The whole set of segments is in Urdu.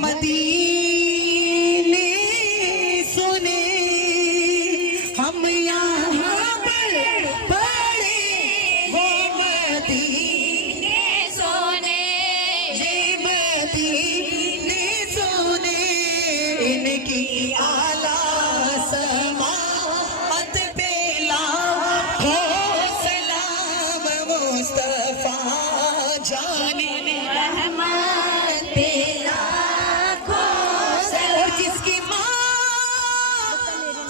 مدینے سنے ہم یہاں پر پڑے وہ مدینے سنے یہ مدینے سنے ان کی اعلیٰ سماعت پہ لاکھوں سلام مصطفیٰ جان رحمت پہ لاکھوں سلام اور جس کی ماں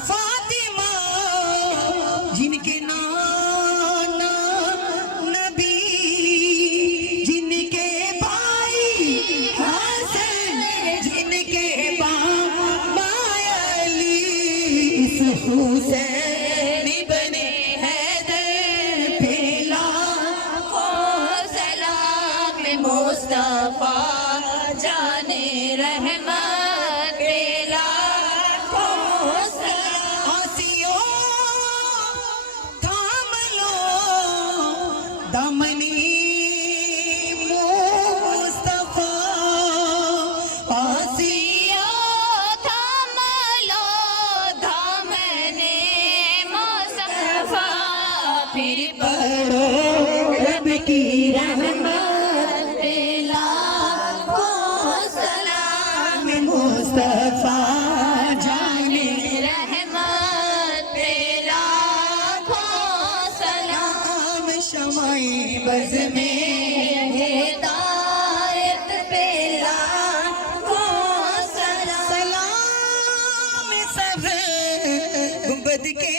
فاطمہ جن کے نانا نبی جن کے بھائی حسن جن کے بابا علی اس حسین بنے حیدر پہ لاکھوں سلام مصطفیٰ جان رحمت پہ لاکھوں سلام ہنسیوں تھام لو دامنی مصطفیٰ ہنسیوں تھام لو دامنِ مصطفیٰ پھر پڑھو رب کی رحمت پہ لاکھوں سلام مصطفیٰ جان رحمت پہ لاکھوں سلام شمع بز میں ہدایت پہ لاکھوں سلام سلام سب گنبد کے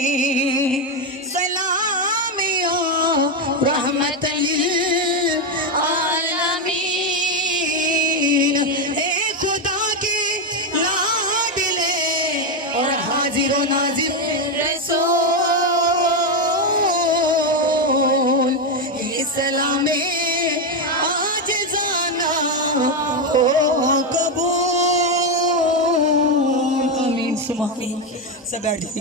مکین سلام یا رحمت للعالمین اے خدا کے لاڈلے اور حاضر و ناظر رسول یہ سلام آج زانا ہو قبول آمین ثم آمین سب بیٹھ جائیں